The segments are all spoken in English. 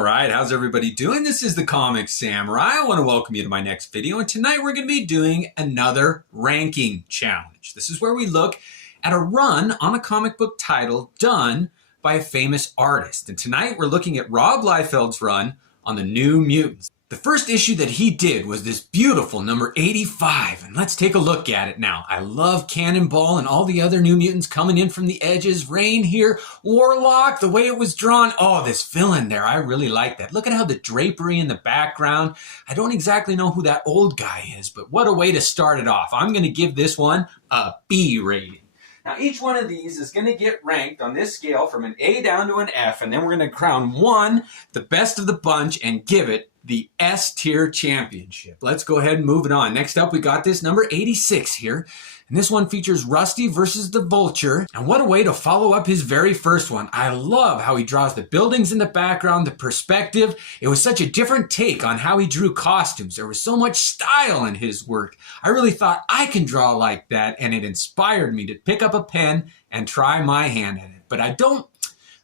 All right, how's everybody doing? This is the Comicsamurai. I want to welcome you to my next video, and tonight we're going to be doing another ranking challenge. This is where we look at a run on a comic book title done by a famous artist. And tonight we're looking at Rob Liefeld's run on the New Mutants. The first issue that he did was this beautiful number 85, and let's take a look at it now. I love Cannonball and all the other New Mutants coming in from the edges. Rain here, Warlock, the way it was drawn. Oh, this villain there, I really like that. Look at how the drapery in the background. I don't exactly know who that old guy is, but what a way to start it off. I'm going to give this one a B rating. Now, each one of these is going to get ranked on this scale from an A down to an F, and then we're going to crown one the best of the bunch and give it the S tier championship. Let's go ahead and move it on. Next up, we got this number 86 here. And this one features Rusty versus the Vulture. And what a way to follow up his very first one. I love how he draws the buildings in the background, the perspective. It was such a different take on how he drew costumes. There was so much style in his work. I really thought I can draw like that, and it inspired me to pick up a pen and try my hand at it. But I don't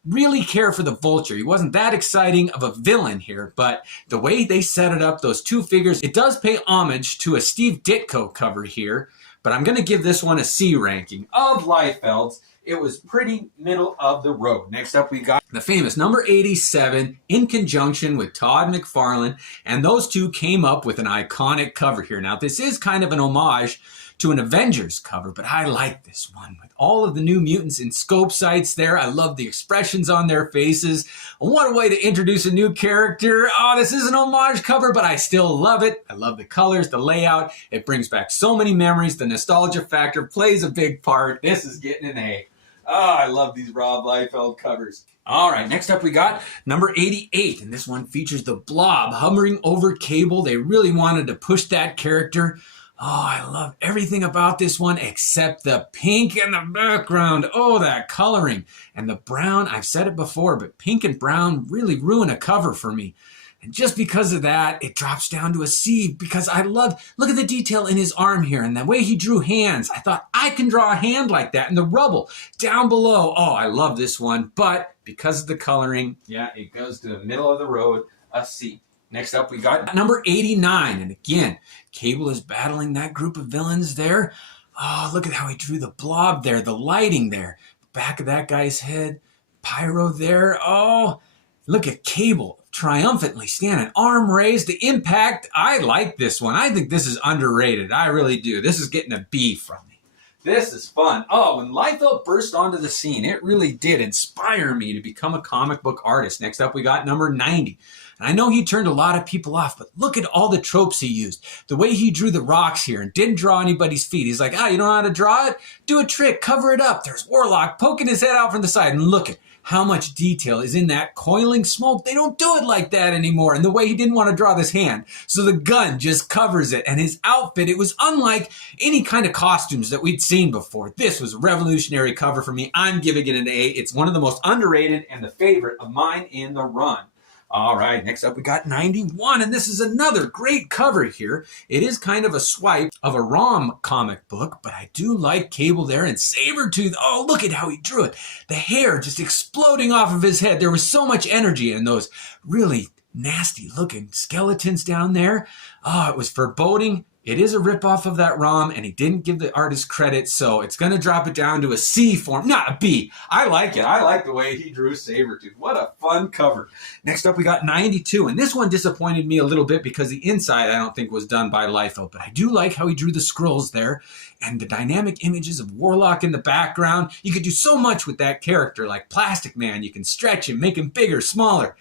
really care for the Vulture. He wasn't that exciting of a villain here, but the way they set it up, those two figures, it does pay homage to a Steve Ditko cover here, but I'm going to give this one a C ranking of Liefeld's. It was pretty middle of the road. Next up, we got the famous number 87 in conjunction with Todd McFarlane, and those two came up with an iconic cover here. Now, this is kind of an homage to an Avengers cover, but I like this one with all of the New Mutants in scope sights there. I love the expressions on their faces. What a way to introduce a new character. Oh, this is an homage cover, but I still love it. I love the colors, the layout. It brings back so many memories. The nostalgia factor plays a big part. This is getting an A. Oh, I love these Rob Liefeld covers. All right, next up we got number 88, and this one features the Blob hovering over Cable. They really wanted to push that character. Oh, I love everything about this one except the pink in the background. Oh, that coloring. And the brown, I've said it before, but pink and brown really ruin a cover for me. And just because of that, it drops down to a C because I love, look at the detail in his arm here and the way he drew hands. I thought I can draw a hand like that. And the rubble down below. Oh, I love this one. But because of the coloring, yeah, it goes to the middle of the road, a C. Next up, we got number 89. And again, Cable is battling that group of villains there. Oh, look at how he drew the blob there, the lighting there. Back of that guy's head, Pyro there. Oh, look at Cable triumphantly standing, arm raised, the impact. I like this one. I think this is underrated. I really do. This is getting a B from me. This is fun. Oh, when Liefeld burst onto the scene, it really did inspire me to become a comic book artist. Next up, we got number 90. And I know he turned a lot of people off, but look at all the tropes he used. The way he drew the rocks here and didn't draw anybody's feet. He's like, you don't know how to draw it? Do a trick, cover it up. There's Warlock poking his head out from the side. And look at how much detail is in that coiling smoke. They don't do it like that anymore. And the way he didn't want to draw this hand. So the gun just covers it. And his outfit, it was unlike any kind of costumes that we'd seen before. This was a revolutionary cover for me. I'm giving it an A. It's one of the most underrated and the favorite of mine in the run. All right, next up we got 91, and this is another great cover here. It is kind of a swipe of a ROM comic book, but I do like Cable there and Sabretooth. Oh, look at how he drew it. The hair just exploding off of his head. There was so much energy in those really nasty looking skeletons down there. Oh, it was foreboding. It is a ripoff of that ROM, and he didn't give the artist credit, so it's going to drop it down to a C form, not a B. I like it. I like the way he drew Sabretooth. What a fun cover. Next up, we got 92, and this one disappointed me a little bit because the inside I don't think was done by Liefeld, but I do like how he drew the scrolls there and the dynamic images of Warlock in the background. You could do so much with that character, like Plastic Man. You can stretch him, make him bigger, smaller.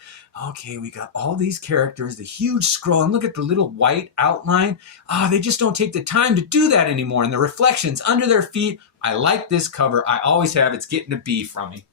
Okay, we got all these characters, the huge scroll, and look at the little white outline. They just don't take the time to do that anymore. And the reflections under their feet, I like this cover. I always have. It's getting a B from me.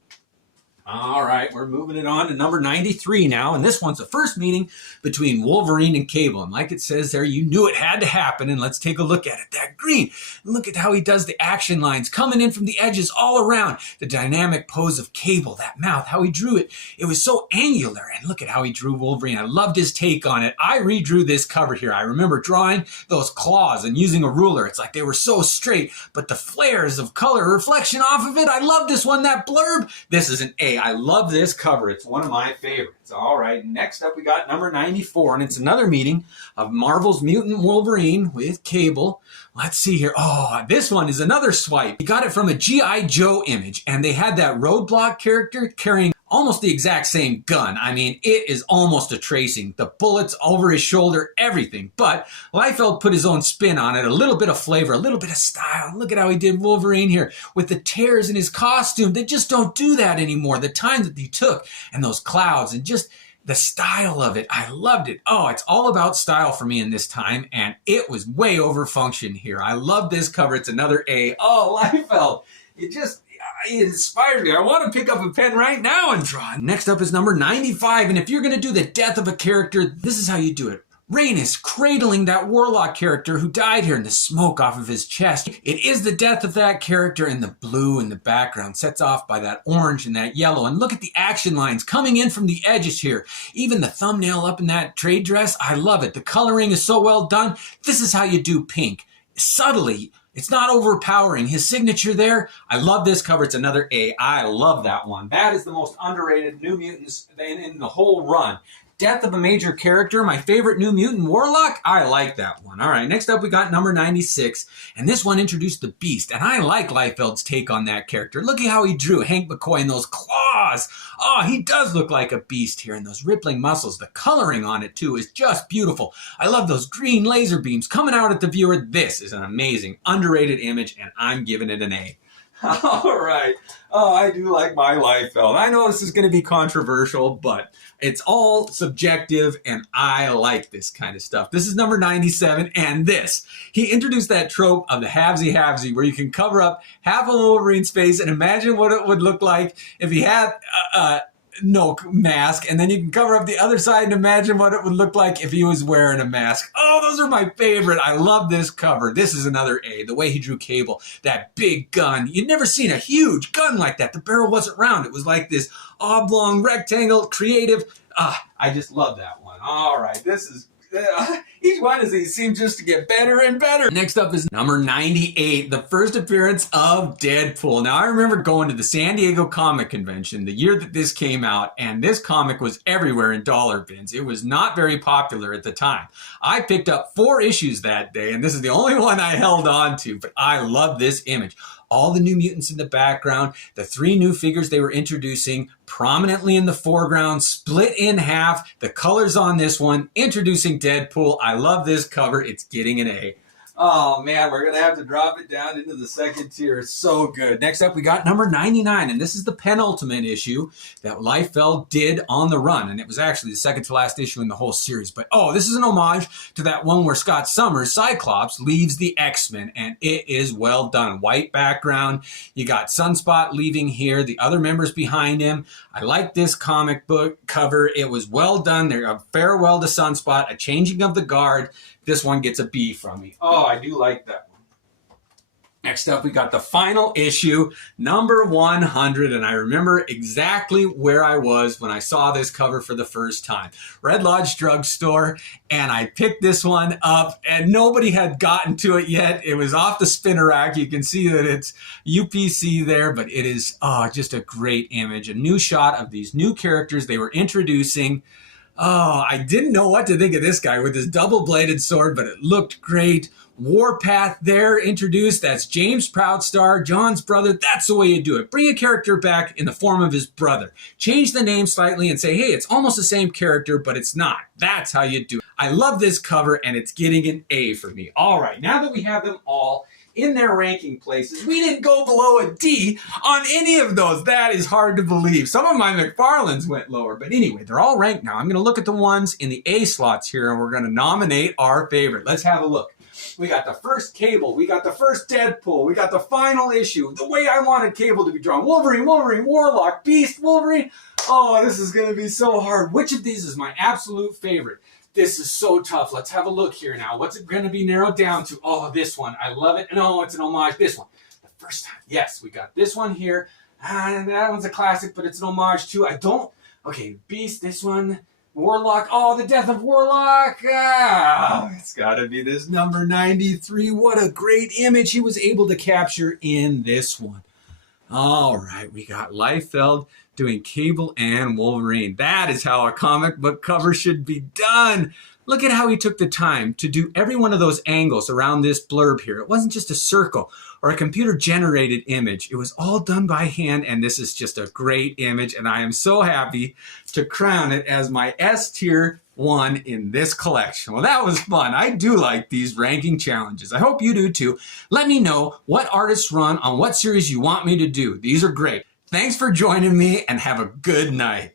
All right, we're moving it on to number 93 now, and this one's the first meeting between Wolverine and Cable, and like it says there, you knew it had to happen, and let's take a look at it. That green, look at how he does the action lines coming in from the edges all around, the dynamic pose of Cable, that mouth, how he drew it. It was so angular, and look at how he drew Wolverine. I loved his take on it. I redrew this cover here. I remember drawing those claws and using a ruler. It's like they were so straight, but the flares of color reflection off of it, I love this one, that blurb. This is an A. A. I love this cover. It's one of my favorites. All right, next up we got number 94, and it's another meeting of Marvel's Mutant Wolverine with Cable. Let's see here. Oh, this one is another swipe. He got it from a G.I. Joe image, and they had that Roadblock character carrying almost the exact same gun. I mean, it is almost a tracing. The bullets over his shoulder, everything. But Liefeld put his own spin on it, a little bit of flavor, a little bit of style. Look at how he did Wolverine here with the tears in his costume. They just don't do that anymore. The time that he took and those clouds and just the style of it. I loved it. Oh, it's all about style for me in this time, and it was way over function here. I love this cover. It's another A. Oh, Liefeld. It inspires me. I want to pick up a pen right now and draw. Next up is number 95. And if you're going to do the death of a character, this is how you do it. Rain is cradling that Warlock character who died here in the smoke off of his chest. It is the death of that character, and the blue in the background sets off by that orange and that yellow. And look at the action lines coming in from the edges here. Even the thumbnail up in that trade dress, I love it. The coloring is so well done. This is how you do pink. Subtly. It's not overpowering. His signature there, I love this cover. It's another A. I love that one. That is the most underrated New Mutants in the whole run. Death of a major character, my favorite New Mutant Warlock, I like that one. All right, next up we got number 96, and this one introduced the Beast, and I like Liefeld's take on that character. Look at how he drew Hank McCoy and those claws. Oh, he does look like a beast here, and those rippling muscles. The coloring on it, too, is just beautiful. I love those green laser beams coming out at the viewer. This is an amazing, underrated image, and I'm giving it an A. All right. Oh, I do like my Liefeld. I know this is going to be controversial, but it's all subjective, and I like this kind of stuff. This is number 97, and this. He introduced that trope of the halvesy-halvesy, where you can cover up half of Wolverine's face and imagine what it would look like if he had no mask, and then you can cover up the other side and imagine what it would look like if he was wearing a mask. Oh, those are my favorite. I love this cover. This is another A. The way he drew Cable, that big gun. You'd never seen a huge gun like that. The barrel wasn't round. It was like this oblong rectangle, creative. I just love that one. All right, this is each one of these seems just to get better and better. Next up is number 98, the first appearance of Deadpool. Now, I remember going to the San Diego Comic Convention the year that this came out, and this comic was everywhere in dollar bins. It was not very popular at the time. I picked up 4 issues that day, and this is the only one I held on to, but I love this image. All the New Mutants in the background, the 3 new figures they were introducing prominently in the foreground, split in half, the colors on this one, introducing Deadpool. I love this cover. It's getting an A. Oh, man, we're going to have to drop it down into the second tier. It's so good. Next up, we got number 99, and this is the penultimate issue that Liefeld did on the run, and it was actually the second to last issue in the whole series. But, oh, this is an homage to that one where Scott Summers, Cyclops, leaves the X-Men, and it is well done. White background. You got Sunspot leaving here, the other members behind him. I like this comic book cover. It was well done. There, a farewell to Sunspot, a changing of the guard. This one gets a B from me. Oh, I do like that one. Next up, we got the final issue, number 100, and I remember exactly where I was when I saw this cover for the first time. Red Lodge Drugstore, and I picked this one up, and nobody had gotten to it yet. It was off the spinner rack. You can see that it's UPC there, but it is just a great image. A new shot of these new characters they were introducing. Oh, I didn't know what to think of this guy with his double-bladed sword, but it looked great. Warpath there introduced. That's James Proudstar, John's brother. That's the way you do it. Bring a character back in the form of his brother. Change the name slightly and say, hey, it's almost the same character, but it's not. That's how you do it. I love this cover, and it's getting an A for me. All right, now that we have them all in their ranking places, we didn't go below a D on any of those. That is hard to believe. Some of my McFarlanes went lower, but anyway, they're all ranked now. I'm going to look at the ones in the A slots here, and we're going to nominate our favorite. Let's have a look. We got the first Cable. We got the first Deadpool. We got the final issue. The way I wanted Cable to be drawn. Wolverine, Warlock, Beast, Wolverine. Oh, this is going to be so hard. Which of these is my absolute favorite? This is so tough. Let's have a look here now. What's it going to be narrowed down to? Oh, this one. I love it. No, it's an homage. This one. The first time. Yes, we got this one here. And that one's a classic, but it's an homage too. Okay, Beast, this one. Warlock. Oh, the death of Warlock. It's got to be this number 93. What a great image he was able to capture in this one. All right, we got Liefeld doing Cable and Wolverine. That is how a comic book cover should be done. Look at how he took the time to do every one of those angles around this blurb here. It wasn't just a circle or a computer-generated image. It was all done by hand, and this is just a great image, and I am so happy to crown it as my S-tier one in this collection. Well, that was fun. I do like these ranking challenges. I hope you do too. Let me know what artists run on what series you want me to do. These are great. Thanks for joining me, and have a good night.